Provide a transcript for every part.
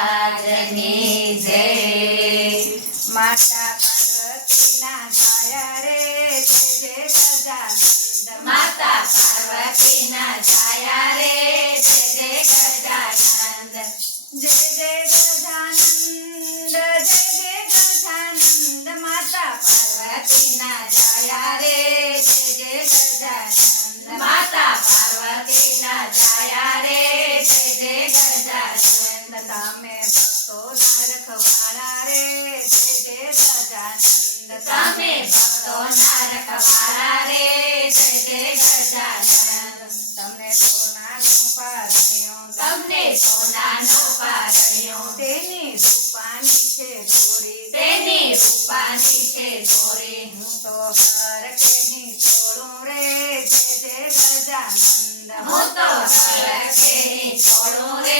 મહારાજની જય માતા પાર્વતીના જાય રે જય જય સદાનંદ માતા પાર્વતીના જાય રે જય જય જય જય ગજાનંદ જય જય ગજાનંદ માતા પાર્વતીના જાય રે જય જય માતા તમે ભક્તોના રખવાળા રે જય જય સજાનંદ તમે ભક્તોના રખવાળા રે જય જય સજાનંદ તમને સોનાનું પારણ્યું તમને સોનાનો પારણ્યો તેની રૂપાની છે ગોરી તેની રૂપાની છે દોરી. હું તો હર કેની છોડું રે જય જય સજાનંદ હું તો હર હરખેની છોડું રે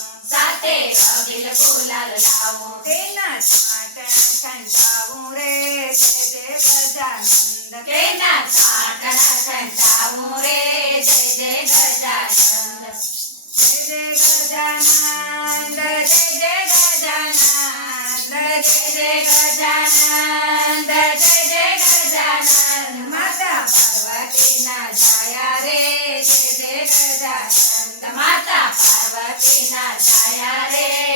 જય જય જય જય જય જય જય જય જય જય સાથે અબીલ ગુલાલ લાવું તેના છાંટણા છંટાવું રે. જય જય ગજાનંદ. તેના છાંટણા છંટાવું રે. જય જય ગજાનંદ. જય જય ગજાનંદ. જય જય ગજાનંદ. જય જય ગજાનંદ. જય જય ગજાનંદ. માતા પાર્વતીના છાયા રે. જય જય ગજાનંદ. માતા રે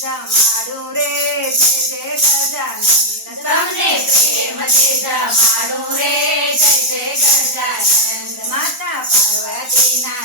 રે જય જય ગજાનંદ તમને પ્રેમથી જમાડું રે જય જય ગજાનંદ માતા પાર્વતીના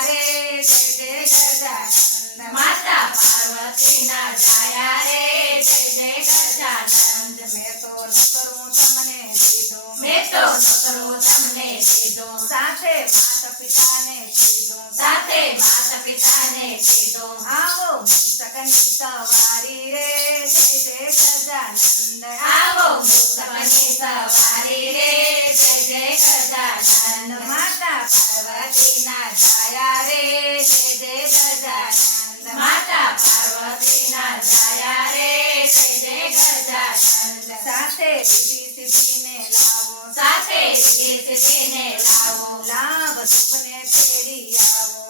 રે જય જય ગજાનંદ માતા પાર્વતીના છાયા રે જય જય ગજાનંદ મેં તો નકરું તમને દીધું. મેં તો નકરું તમને દીધું સાથે માતા પિતાને કીધું સાથે માતા પિતાને કીધું. આવો સકની સવારી રે જય જય ગજાનંદ. આવો સકની સવારી રે જય જય ગજાનંદ. માતા પાર્વતીના જાયા રે જય જય ગજાનંદ. માતા પાર્વતીના જાયા રે જય જય ગજાનંદ. સાથે રીતિ સિદ્ધિને લાવો. સાથે ગીતને લાવો લાવ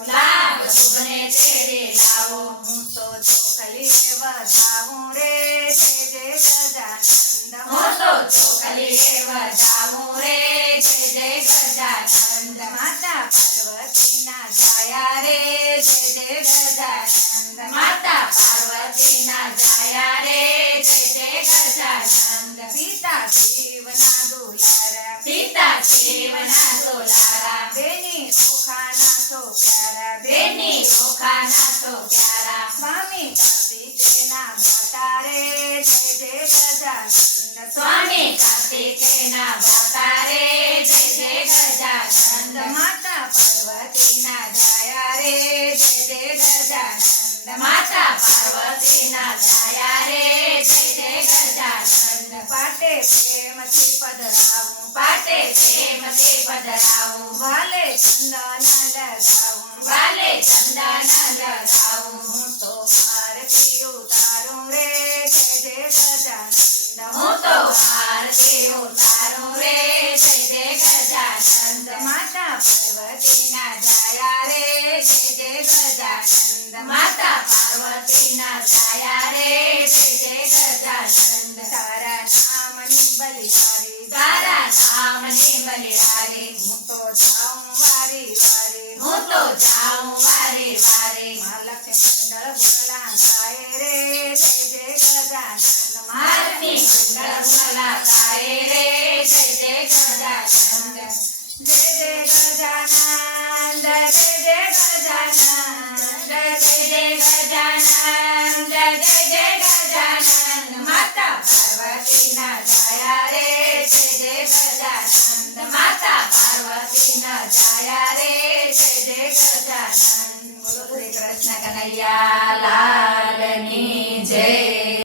લાવ શુભને તેડી લાવો હું તો ચોખલી વધાવું રે જય તો પ્યારા સ્વામી કાર્તિકેના માતા રે જય જય ગજાનંદ. સ્વામી કાર્તિકેના માતા રે જય જય ગજાનંદ. માતા પાર્વતીના છાયા રે જય જય ગજાનંદ. માતા પાર્વતીના છાયા રે જય જય ગજાનંદ. પાટે પ્રેમથી પધરાવું. પાટે પ્રેમથી પધરાવું. વાલે ચંદન લગાવું. વાલે ચંદન લગાવું હું તો આરતી ઉતારું રે, જય જય ગજાનંદ. હું તો આરતી ઉતારું રે, જય જય ગજાનંદ. માતા પાર્વતીના છાયા રે, જય જય ગજાનંદ. માતા પાર્વતીના જાયા રે, જય જય ગજાનંદ. તારા નામની બલિહારી, તારા નામની બલિહારી. હું તો જાઉં વારી વારી. હું તો જાઉં ગાય રે જય જય બોલો શ્રી કૃષ્ણ કનૈયા